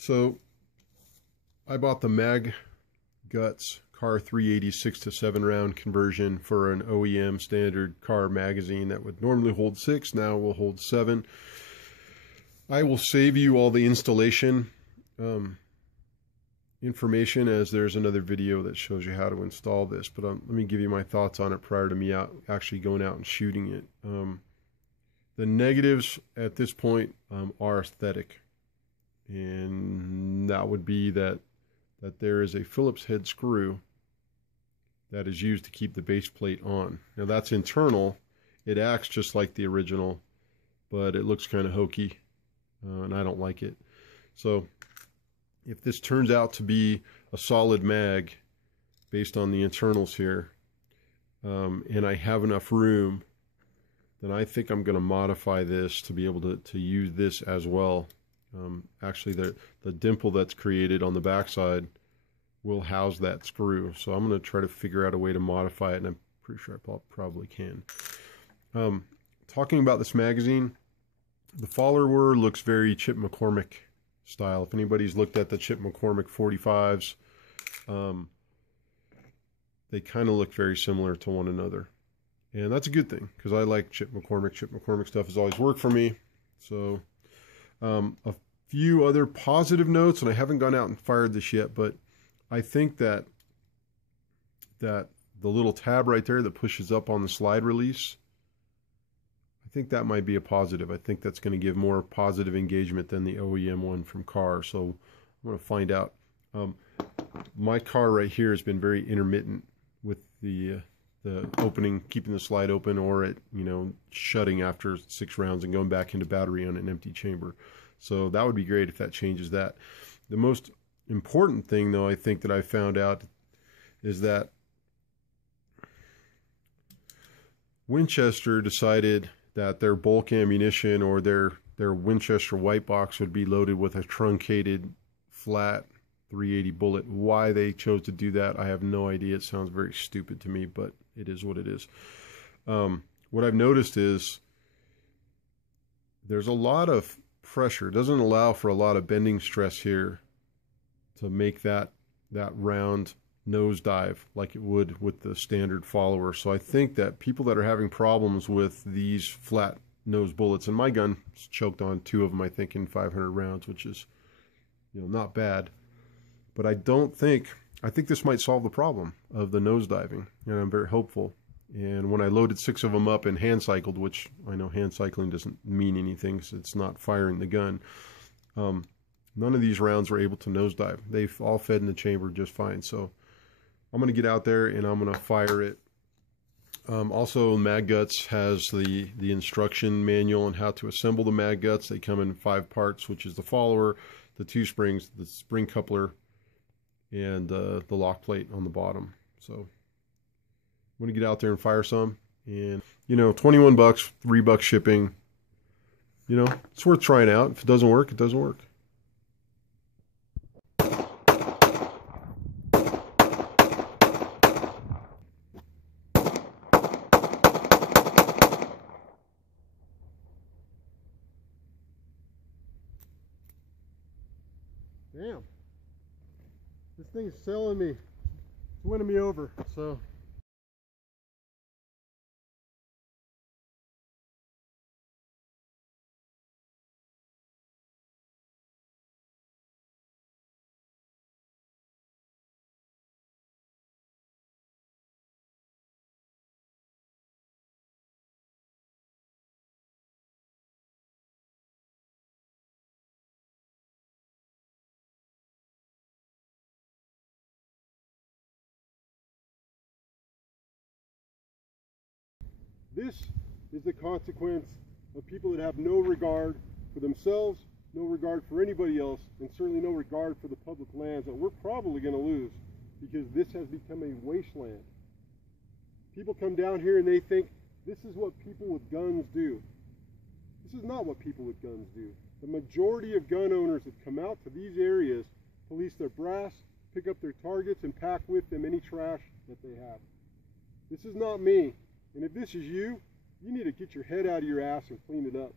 So I bought the Guts Kahr 380 6-7 round conversion for an OEM standard Kahr magazine that would normally hold 6, now will hold 7. I will save you all the installation information, as there's another video that shows you how to install this, but let me give you my thoughts on it prior to me actually going out and shooting it. The negatives at this point are aesthetic, and that would be that there is a Phillips head screw that is used to keep the base plate on. Now that's internal. It acts just like the original, but it looks kind of hokey, and I don't like it. So if this turns out to be a solid mag based on the internals here, and I have enough room, then I think I'm going to modify this to be able to use this as well. Actually, the dimple that's created on the backside will house that screw. So I'm going to try to figure out a way to modify it, and I'm pretty sure I probably can. Talking about this magazine, the follower looks very Chip McCormick style. If anybody's looked at the Chip McCormick 45s, they kind of look very similar to one another. And that's a good thing, because I like Chip McCormick. Chip McCormick stuff has always worked for me. So a few other positive notes, and I haven't gone out and fired this yet, but I think that the little tab right there that pushes up on the slide release, I think that might be a positive. I think that's going to give more positive engagement than the OEM one from Kahr. So I'm going to find out. My Kahr right here has been very intermittent with the opening, keeping the slide open, or it, shutting after 6 rounds and going back into battery on an empty chamber. So that would be great if that changes that. The most important thing, though, I think that I found out is that Winchester decided that their bulk ammunition, or their Winchester white box, would be loaded with a truncated flat 380 bullet. Why they chose to do that, I have no idea. It sounds very stupid to me, but it is what it is. What I've noticed is there's a lot of pressure. It doesn't allow for a lot of bending stress here to make that round nosedive like it would with the standard follower. So I think that people that are having problems with these flat nose bullets, and my gun choked on 2 of them, I think, in 500 rounds, which is not bad. But I think this might solve the problem of the nosediving, and I'm very hopeful. And when I loaded 6 of them up and hand cycled, which I know hand cycling doesn't mean anything, so it's not firing the gun, none of these rounds were able to nosedive. They've all fed in the chamber just fine. So I'm going to get out there and I'm going to fire it. Also, Mag Guts has the instruction manual on how to assemble the Mag Guts. They come in 5 parts, which is the follower, the 2 springs, the spring coupler, and the lock plate on the bottom. So I'm going to get out there and fire some. And, $21, $3 shipping. It's worth trying out. If it doesn't work, it doesn't work. Damn. This thing's selling me. It's winning me over, so. This is the consequence of people that have no regard for themselves, no regard for anybody else, and certainly no regard for the public lands that we're probably going to lose, because this has become a wasteland. People come down here and they think this is what people with guns do. This is not what people with guns do. The majority of gun owners that come out to these areas police their brass, pick up their targets, and pack with them any trash that they have. This is not me. And if this is you, you need to get your head out of your ass and clean it up.